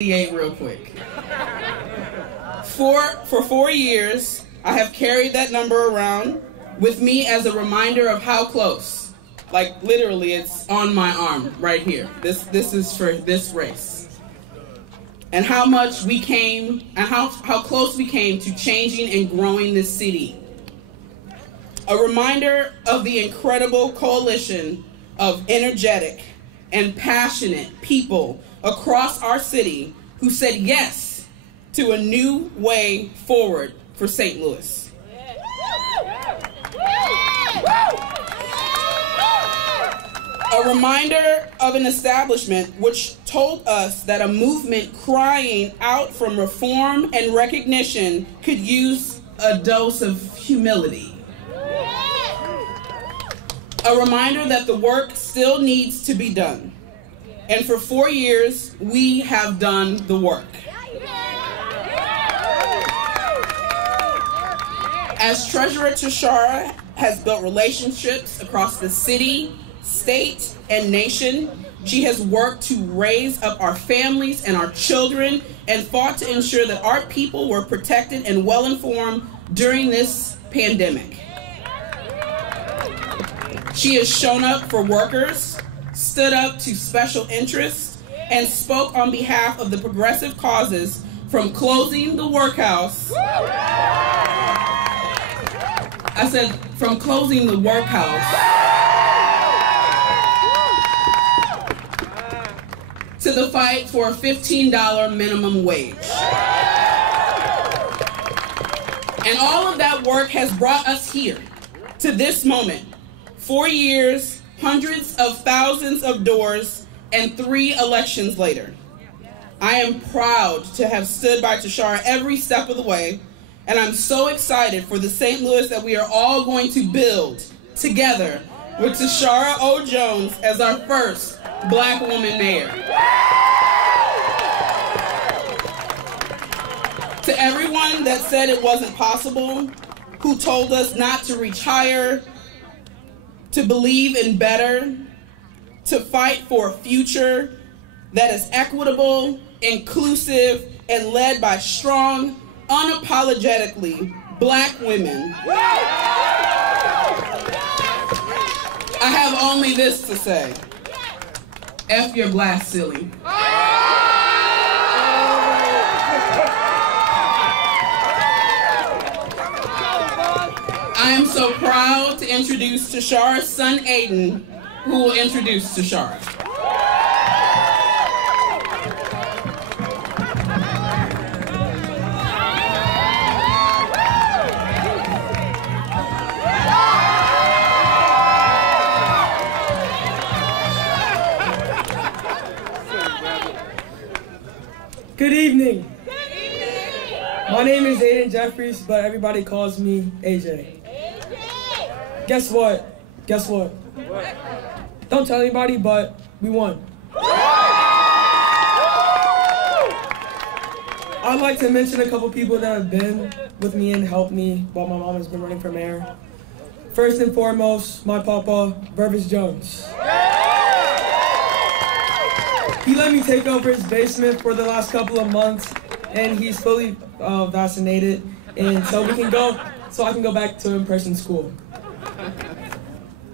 real quick. For 4 years, I have carried that number around with me as a reminder of how close, like literally it's on my arm right here. This is for this race. And how much we came, and how close we came to changing and growing this city. A reminder of the incredible coalition of energetic and passionate people across our city who said yes to a new way forward for St. Louis. A reminder of an establishment which told us that a movement crying out from reform and recognition could use a dose of humility. A reminder that the work still needs to be done. And for 4 years, we have done the work. As Treasurer Tishaura has built relationships across the city, state, and nation, she has worked to raise up our families and our children and fought to ensure that our people were protected and well-informed during this pandemic. She has shown up for workers, stood up to special interests, and spoke on behalf of the progressive causes from closing the workhouse. I said from closing the workhouse to the fight for a $15 minimum wage. And all of that work has brought us here to this moment. 4 years, hundreds of thousands of doors, and 3 elections later. I am proud to have stood by Tishaura every step of the way, and I'm so excited for the St. Louis that we are all going to build together with Tishaura Jones as our first Black woman mayor. To everyone that said it wasn't possible, who told us not to reach higher, to believe in better, to fight for a future that is equitable, inclusive, and led by strong, unapologetically Black women. I have only this to say. F your blast silly. I am so proud to introduce Tishaura's son, Aiden, who will introduce Tishaura. Good evening. My name is Aiden Jeffries, but everybody calls me AJ. Guess what? Guess what? Don't tell anybody, but we won. I'd like to mention a couple people that have been with me and helped me while my mom has been running for mayor. First and foremost, my papa, Treasurer Jones. He let me take over his basement for the last couple of months, and he's fully vaccinated, and so I can go back to in-person school.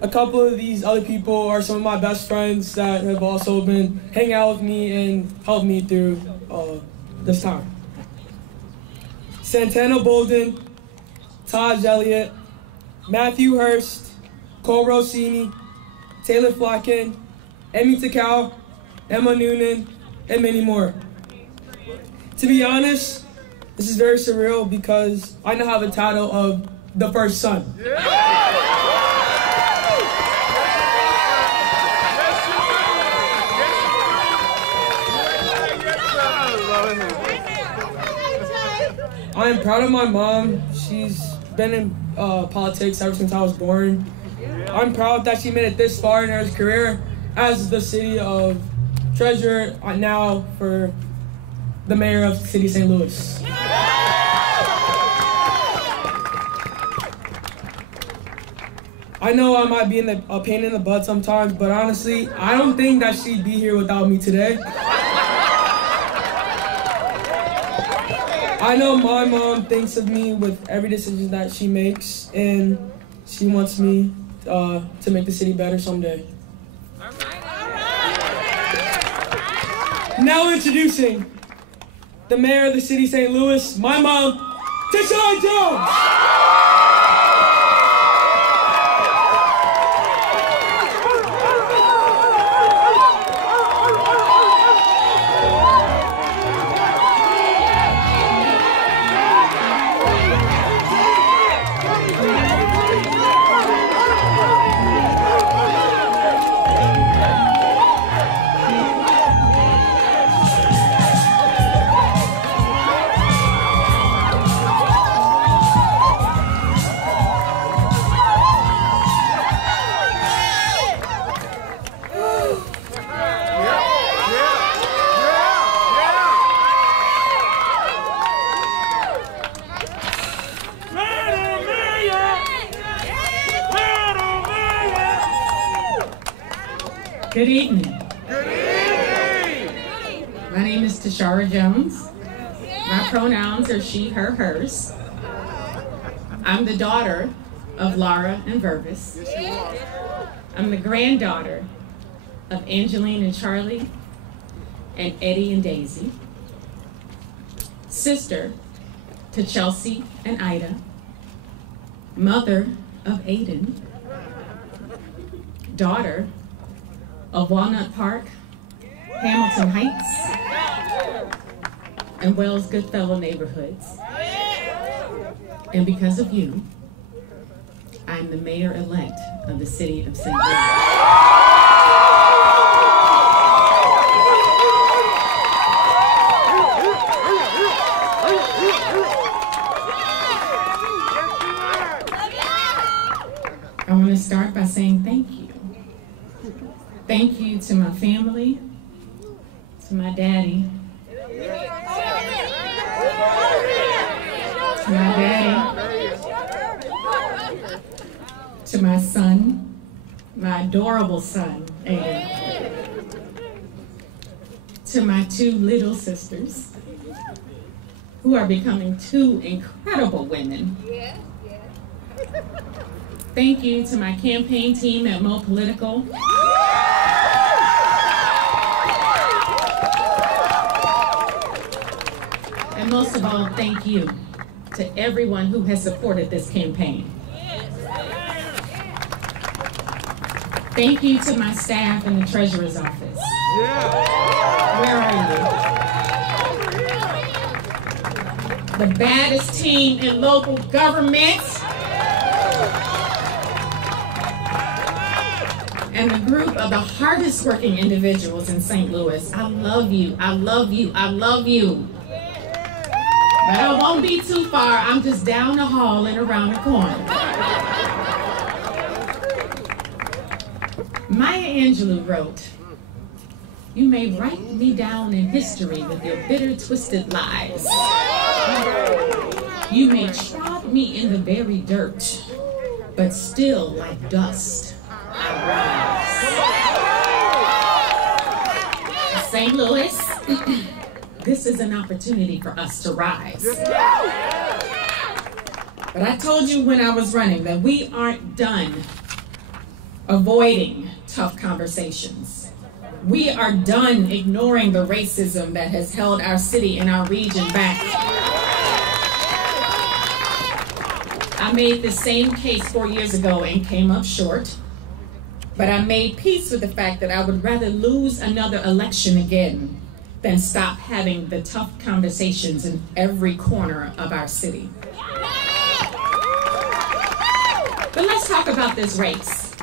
A couple of these other people are some of my best friends that have also been hanging out with me and helped me through this time. Santana Bolden, Taj Elliott, Matthew Hurst, Cole Rossini, Taylor Flacken, Emmy Takau, Emma Noonan, and many more. To be honest, this is very surreal because I now have the title of the first son. I am proud of my mom. She's been in politics ever since I was born. I'm proud that she made it this far in her career as the city of treasurer now for the mayor of the city of St. Louis. I know I might be a pain in the butt sometimes, but honestly, I don't think that she'd be here without me today. I know my mom thinks of me with every decision that she makes, and she wants me to make the city better someday. Now introducing the mayor of the city of St. Louis, my mom, Tishaura Jones. Good evening. Good evening. My name is Tishaura Jones. My pronouns are she, her, hers. I'm the daughter of Laura and Vervis. I'm the granddaughter of Angeline and Charlie and Eddie and Daisy. Sister to Chelsea and Ida. Mother of Aiden. Daughter of Walnut Park, Hamilton Heights, and Wells Goodfellow neighborhoods. And because of you, I'm the mayor-elect of the city of St. Louis. I want to start by saying thank you. Thank you to my family, to my daddy, to my son, my adorable son, Aiden, to my two little sisters, who are becoming two incredible women. Thank you to my campaign team at Mo Political. And most of all, thank you to everyone who has supported this campaign. Thank you to my staff in the Treasurer's office. Where are you? The baddest team in local government. And the group of the hardest working individuals in St. Louis. I love you, I love you, I love you. But I won't be too far, I'm just down the hall and around the corner. Maya Angelou wrote, "You may write me down in history with your bitter, twisted lies. You may trod me in the very dirt, but still like dust I rise." St. Louis, this is an opportunity for us to rise. But I told you when I was running that we aren't done avoiding tough conversations. We are done ignoring the racism that has held our city and our region back. I made the same case 4 years ago and came up short. But I made peace with the fact that I would rather lose another election again than stop having the tough conversations in every corner of our city. But let's talk about this race,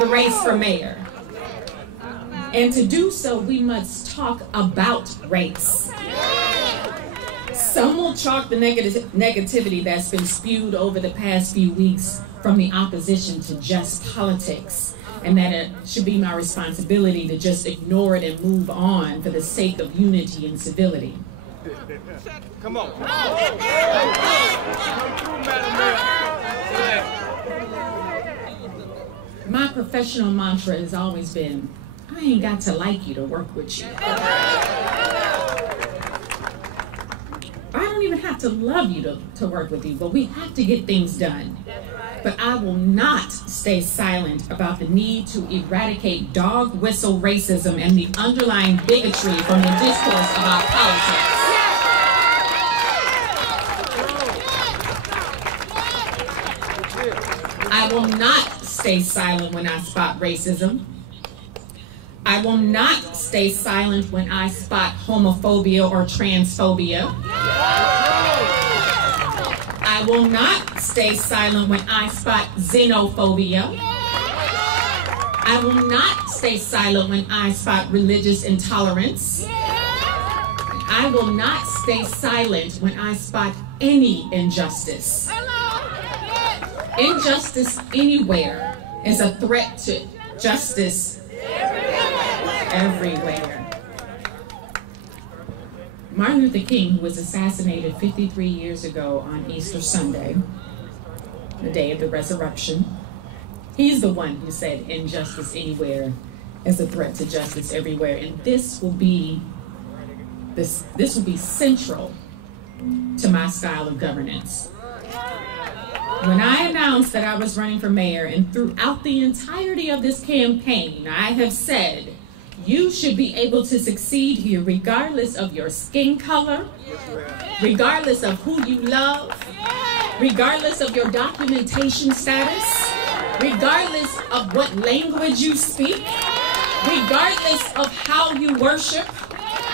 the race for mayor. And to do so, we must talk about race. Some will chalk the negativity that's been spewed over the past few weeks from the opposition to just politics, and that it should be my responsibility to just ignore it and move on for the sake of unity and civility. Come on. My professional mantra has always been, I ain't got to like you to work with you. I don't got to love you to work with you, but we have to get things done. But I will not stay silent about the need to eradicate dog whistle racism and the underlying bigotry from the discourse about politics. I will not stay silent when I spot racism. I will not stay silent when I spot homophobia or transphobia. I will not stay silent when I spot xenophobia. I will not stay silent when I spot religious intolerance. I will not stay silent when I spot any injustice. Injustice anywhere is a threat to justice everywhere. Martin Luther King, who was assassinated 53 years ago on Easter Sunday, the day of the resurrection, he's the one who said injustice anywhere is a threat to justice everywhere. And this will be central to my style of governance. When I announced that I was running for mayor, and throughout the entirety of this campaign, I have said, you should be able to succeed here regardless of your skin color, regardless of who you love, regardless of your documentation status, regardless of what language you speak, regardless of how you worship,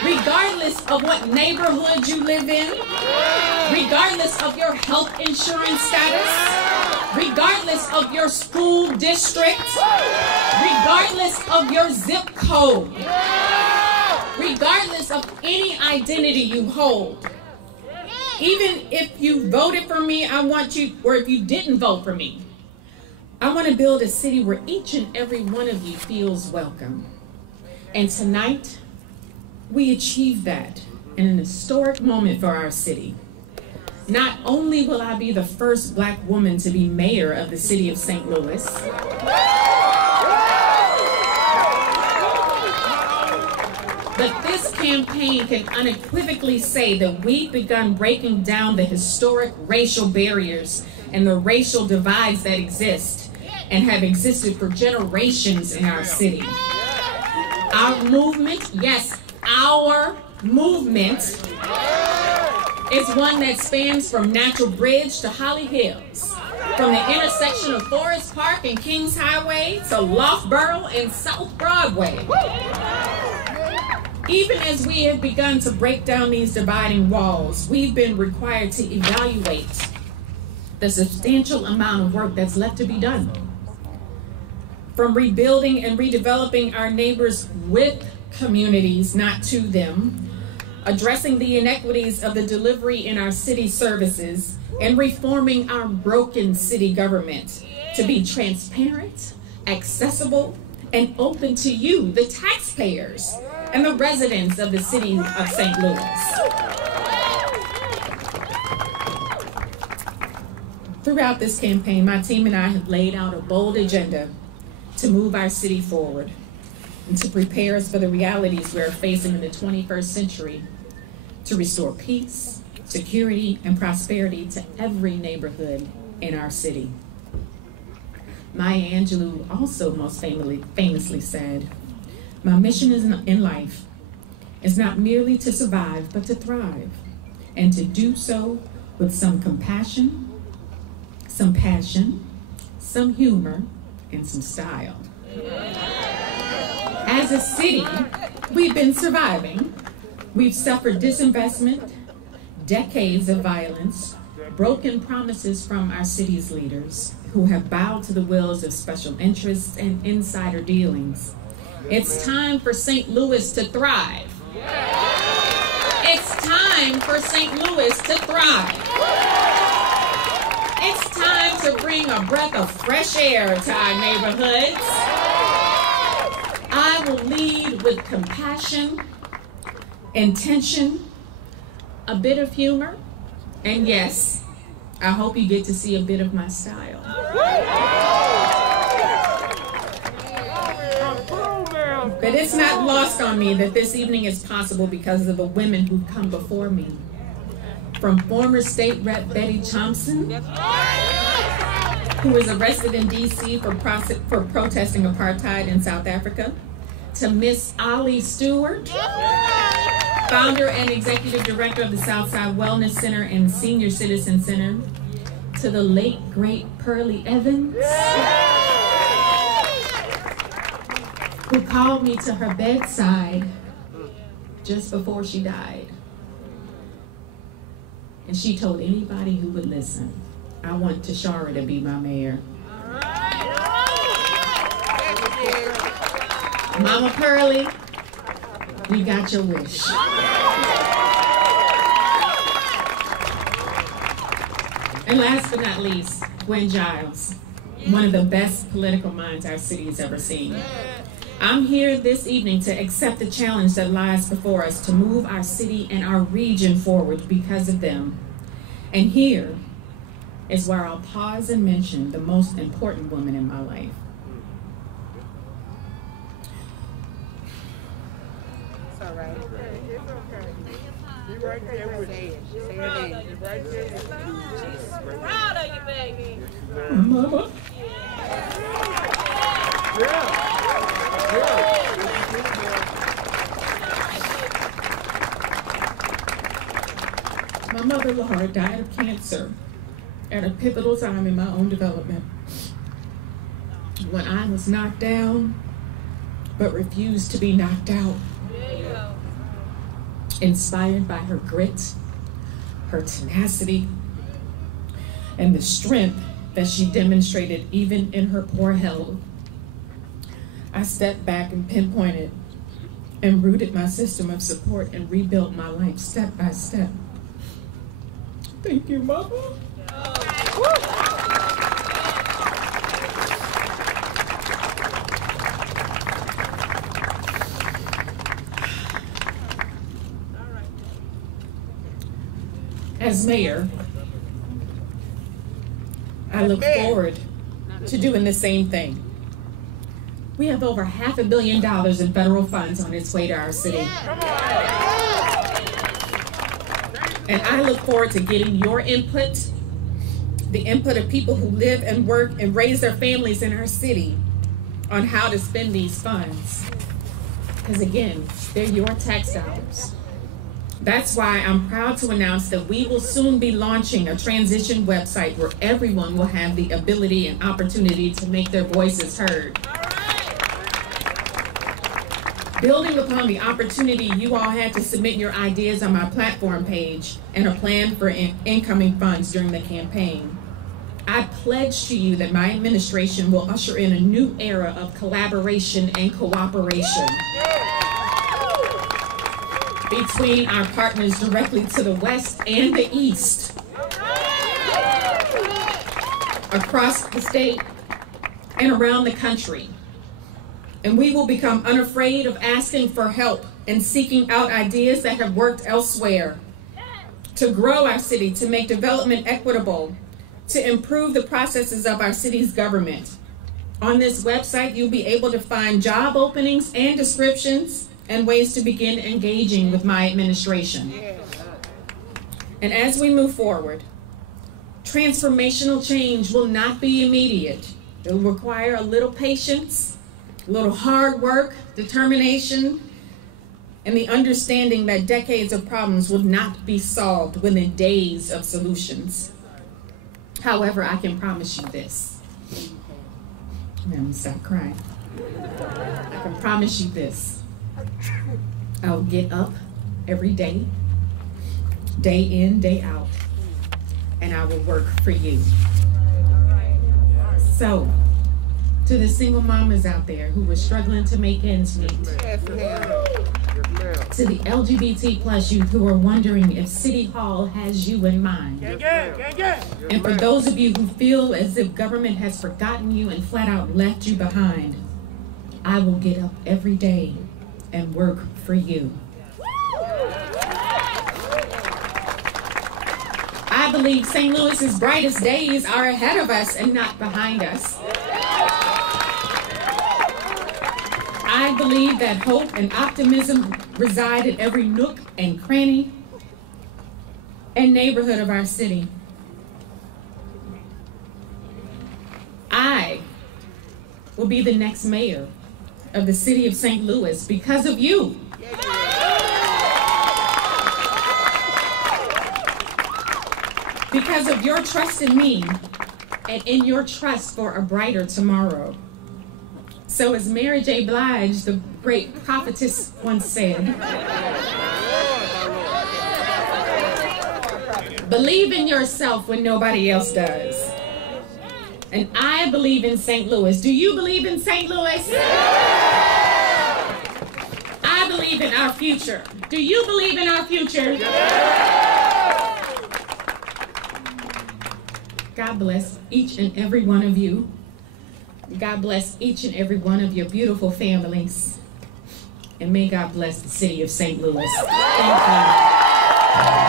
regardless of what neighborhood you live in, regardless of your health insurance status, regardless of your school district, regardless of your zip code, regardless of any identity you hold. Even if you voted for me, or if you didn't vote for me, I want to build a city where each and every one of you feels welcome. And tonight, we achieved that in an historic moment for our city. Not only will I be the first Black woman to be mayor of the city of St. Louis, but this campaign can unequivocally say that we've begun breaking down the historic racial barriers and the racial divides that exist and have existed for generations in our city. Our movement, yes, our movement is one that spans from Natural Bridge to Holly Hills, from the intersection of Forest Park and Kings Highway to Loughborough and South Broadway. Even as we have begun to break down these dividing walls, we've been required to evaluate the substantial amount of work that's left to be done. From rebuilding and redeveloping our neighbors with communities, not to them, addressing the inequities of the delivery in our city services, and reforming our broken city government to be transparent, accessible, and open to you, the taxpayers, and the residents of the city of St. Louis. Throughout this campaign, my team and I have laid out a bold agenda to move our city forward and to prepare us for the realities we're facing in the 21st century, to restore peace, security, and prosperity to every neighborhood in our city. Maya Angelou also most famously said, "My mission in life is not merely to survive, but to thrive, and to do so with some compassion, some passion, some humor, and some style." As a city, we've been surviving. We've suffered disinvestment, decades of violence, broken promises from our city's leaders who have bowed to the wills of special interests and insider dealings. It's time for St. Louis to thrive. It's time for St. Louis to thrive. It's time to bring a breath of fresh air to our neighborhoods. I will lead with compassion, intention, a bit of humor, and yes, I hope you get to see a bit of my style. But it's not lost on me that this evening is possible because of the women who've come before me. from former state rep Betty Thompson, who was arrested in D.C. for protesting apartheid in South Africa, to Miss Ollie Stewart, founder and executive director of the Southside Wellness Center and Senior Citizen Center, to the late, great Pearlie Evans, who called me to her bedside just before she died. And she told anybody who would listen, I want Tishaura to be my mayor. Mama Pearlie, we got your wish. And last but not least, Gwen Giles, one of the best political minds our city has ever seen. I'm here this evening to accept the challenge that lies before us to move our city and our region forward because of them. And here is where I'll pause and mention the most important woman in my life. It's all right. It's okay. Be right there with you. Say your name. Be right there. Proud of you, baby. Mama. My mother, Laura, died of cancer at a pivotal time in my own development, when I was knocked down, but refused to be knocked out. Inspired by her grit, her tenacity, and the strength that she demonstrated even in her poor health, I stepped back and pinpointed and rooted my system of support and rebuilt my life step by step. Thank you, Mama. As mayor, I look forward to doing the same thing. We have over $500 million in federal funds on its way to our city. And I look forward to getting your input, the input of people who live and work and raise their families in our city, on how to spend these funds. Because again, they're your tax dollars. That's why I'm proud to announce that we will soon be launching a transition website where everyone will have the ability and opportunity to make their voices heard. Building upon the opportunity you all had to submit your ideas on my platform page and a plan for incoming funds during the campaign, I pledge to you that my administration will usher in a new era of collaboration and cooperation between our partners directly to the west and the east, across the state and around the country. And we will become unafraid of asking for help and seeking out ideas that have worked elsewhere to grow our city, to make development equitable, to improve the processes of our city's government. On this website, you'll be able to find job openings and descriptions and ways to begin engaging with my administration. And as we move forward, transformational change will not be immediate. It will require a little patience, a little hard work, determination, and the understanding that decades of problems will not be solved within days of solutions. However, I can promise you this. Let me stop crying. I can promise you this. I'll get up every day, day in, day out, and I will work for you. So, to the single mamas out there who were struggling to make ends meet, to the LGBT plus youth who are wondering if City Hall has you in mind, and for those of you who feel as if government has forgotten you and flat out left you behind, I will get up every day and work for you. I believe St. Louis's brightest days are ahead of us and not behind us. I believe that hope and optimism reside in every nook and cranny and neighborhood of our city. I will be the next mayor of the city of St. Louis because of you. Because of your trust in me and in your trust for a brighter tomorrow. So as Mary J. Blige, the great prophetess, once said, believe in yourself when nobody else does. And I believe in St. Louis. Do you believe in St. Louis? I believe in our future. Do you believe in our future? God bless each and every one of you. God bless each and every one of your beautiful families. And may God bless the city of St. Louis. Thank you.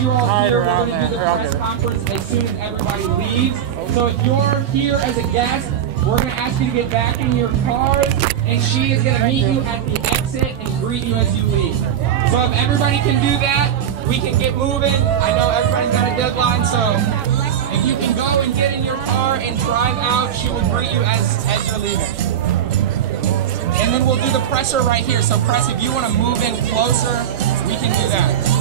You all here. We're going to do the press conference as soon as everybody leaves. So if you're here as a guest, we're going to ask you to get back in your cars, and she is going to meet you at the exit and greet you as you leave. So if everybody can do that, we can get moving. I know everybody's got a deadline, so if you can go and get in your car and drive out, she will greet you as you're leaving. And then we'll do the presser right here. So press, if you want to move in closer, we can do that.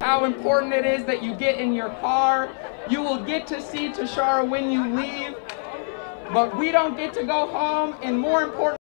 How important it is that you get in your car. You will get to see Tishaura when you leave, but we don't get to go home, and more important